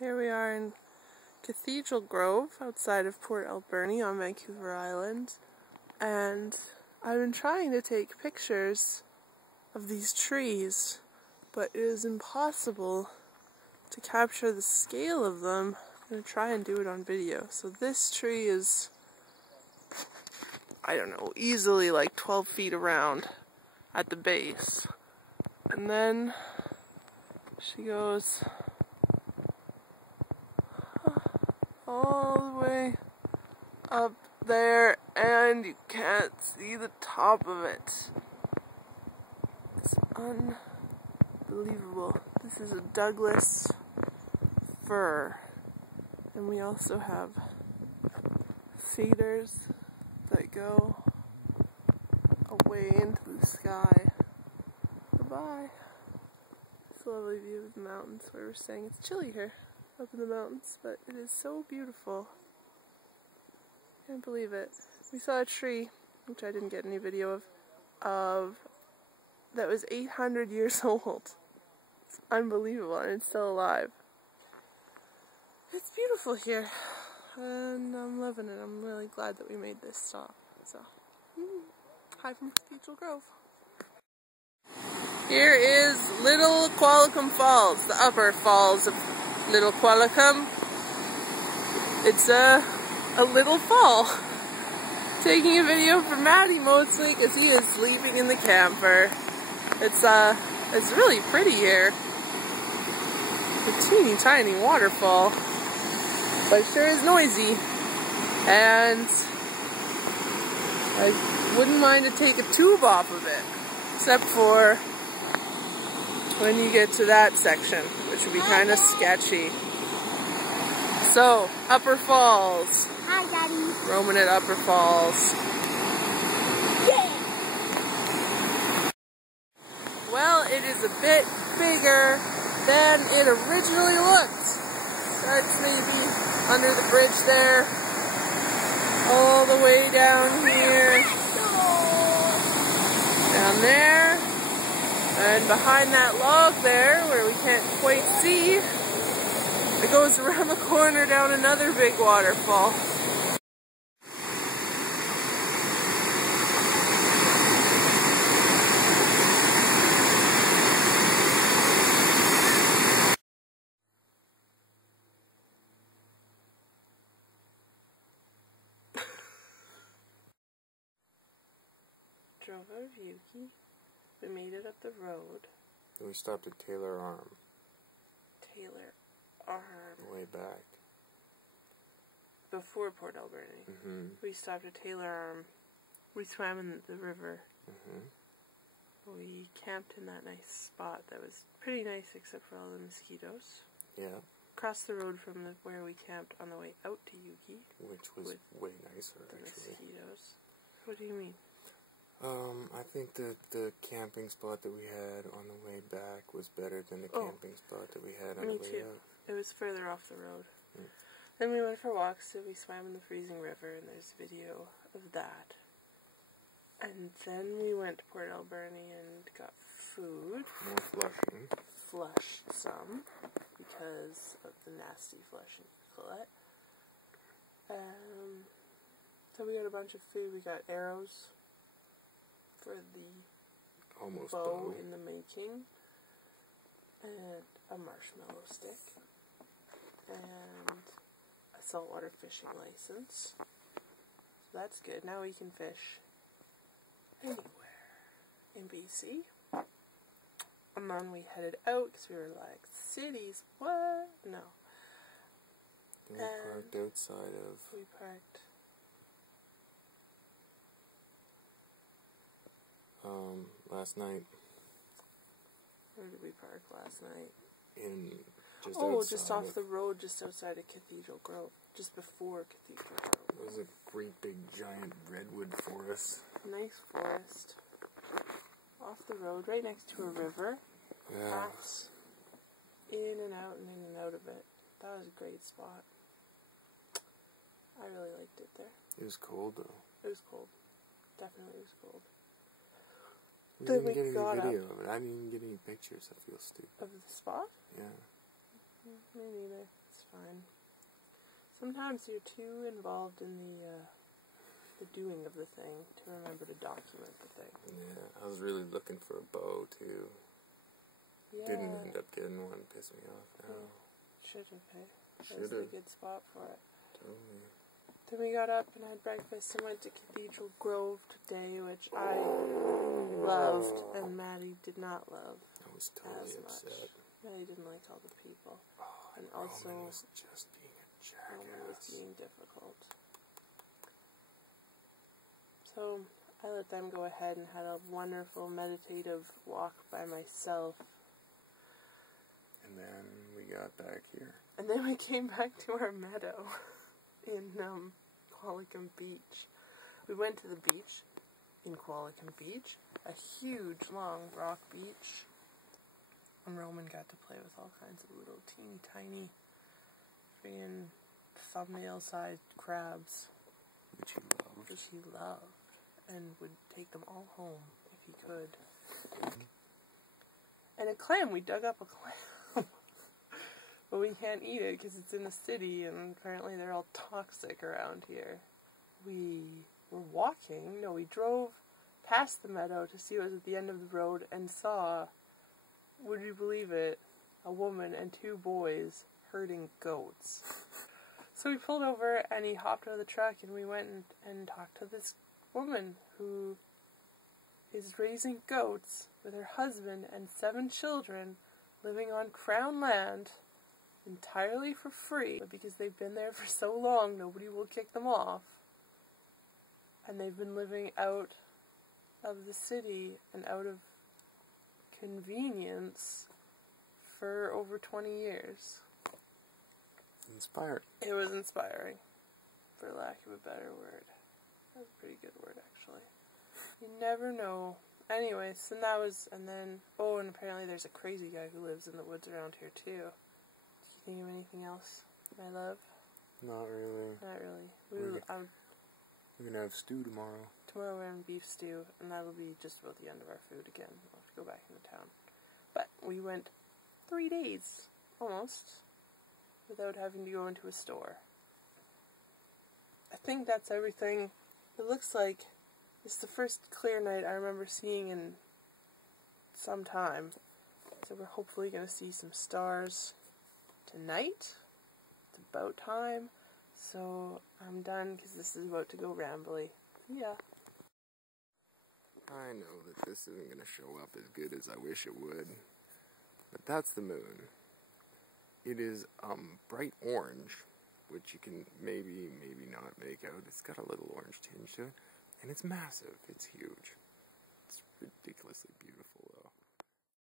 Here we are in Cathedral Grove outside of Port Alberni on Vancouver Island, and I've been trying to take pictures of these trees, but it is impossible to capture the scale of them. I'm going to try and do it on video. So this tree is, I don't know, easily like 12 feet around at the base. And then she goes all the way up there, and you can't see the top of it. It's unbelievable. This is a Douglas fir, and we also have cedars that go away into the sky. Goodbye. It's a lovely view of the mountains where we're staying. It's chilly here up in the mountains, but it is so beautiful. Can't believe it. We saw a tree, which I didn't get any video of that was 800 years old. It's unbelievable, and it's still alive. It's beautiful here, and I'm loving it. I'm really glad that we made this stop. So, hi from Cathedral Grove. Here is Little Qualicum Falls, the upper falls of Little Qualicum. It's a little fall. Taking a video for Maddie mostly because he is sleeping in the camper. It's really pretty here. A teeny tiny waterfall, but it sure is noisy. And I wouldn't mind to take a tube off of it, except for when you get to that section, which would be kind of sketchy. So, Upper Falls. Hi, Daddy. Roaming at Upper Falls. Yeah. Well, it is a bit bigger than it originally looked. That's maybe under the bridge there, all the way down here, down there, and behind that log there, where we can't quite see, it goes around the corner down another big waterfall. Drove out of Yuki. We made it up the road. Then we stopped at Taylor Arm. Taylor Arm. Way back. Before Port Alberni. We stopped at Taylor Arm. We swam in the river. We camped in that nice spot that was pretty nice except for all the mosquitoes. Yeah. Across the road from where we camped on the way out to Yuki. Which was way nicer, the actually. Mosquitoes. What do you mean? I think that the camping spot that we had on the way back was better than the camping spot that we had on the way out. It was further off the road. Then we went for walks, so we swam in the freezing river, and there's video of that. And then we went to Port Alberni and got food. More flushing. Flushed some, because of the nasty flushing fillet. So we got a bunch of food. We got arrows for the bow in the making, and a marshmallow stick, and a saltwater fishing license. So that's good. Now we can fish anywhere in BC. And then we headed out because we were like, cities, what? No. Then we parked outside of... We parked... last night. Where did we park last night? Just off the road, just outside of Cathedral Grove. Just before Cathedral Grove. It was a great big giant redwood forest. Nice forest. Off the road, right next to a river. Yeah. Paths in and out of it. That was a great spot. I really liked it there. It was cold though. It was cold. Definitely was cold. We didn't get any video of it. I didn't even get any pictures. I feel stupid. Of the spot? Yeah. Me neither. fine. Sometimes you're too involved in the doing of the thing to remember to document the thing. Yeah, I was really looking for a bow too. Yeah. Didn't end up getting one. Pissed me off now. Should have, hey? That was Should've. a good spot for it. Totally. Then we got up and had breakfast and went to Cathedral Grove today, which I loved and Maddie did not love. I was totally as upset. much. Maddie didn't like all the people. Oh, and also, Roman was just being a Roman was jackass. being difficult. So I let them go ahead and had a wonderful meditative walk by myself. And then we got back here. And then we came back to our meadow in Qualicum Beach. We went to the beach in Qualicum Beach, a huge, long rock beach. And Roman got to play with all kinds of little teeny tiny freaking thumbnail-sized crabs. Which he loved. Which he loved. And would take them all home if he could. And a clam, we dug up a clam. But we can't eat it because it's in the city and apparently they're all toxic around here. We were walking, no, we drove past the meadow to see what was at the end of the road and saw, would you believe it, a woman and two boys herding goats. So we pulled over and he hopped out of the truck and we went and talked to this woman who is raising goats with her husband and 7 children living on Crown land entirely for free, but because they've been there for so long, nobody will kick them off. And they've been living out of the city and out of convenience for over 20 years. Inspired. It was inspiring, for lack of a better word. That's a pretty good word, actually. You never know. Anyways, so that was, and then, oh, and apparently there's a crazy guy who lives in the woods around here, too. Think of anything else, my love? Not really. Not really. We're gonna have stew tomorrow. Tomorrow we're having beef stew, and that'll be just about the end of our food again. We'll have to go back into town. But we went 3 days, almost, without having to go into a store. I think that's everything. It looks like it's the first clear night I remember seeing in some time. So we're hopefully going to see some stars tonight. It's about time. So I'm done because this is about to go rambly. Yeah. I know that this isn't going to show up as good as I wish it would. But that's the moon. It is bright orange, which you can maybe not make out. It's got a little orange tinge to it. And it's massive. It's huge.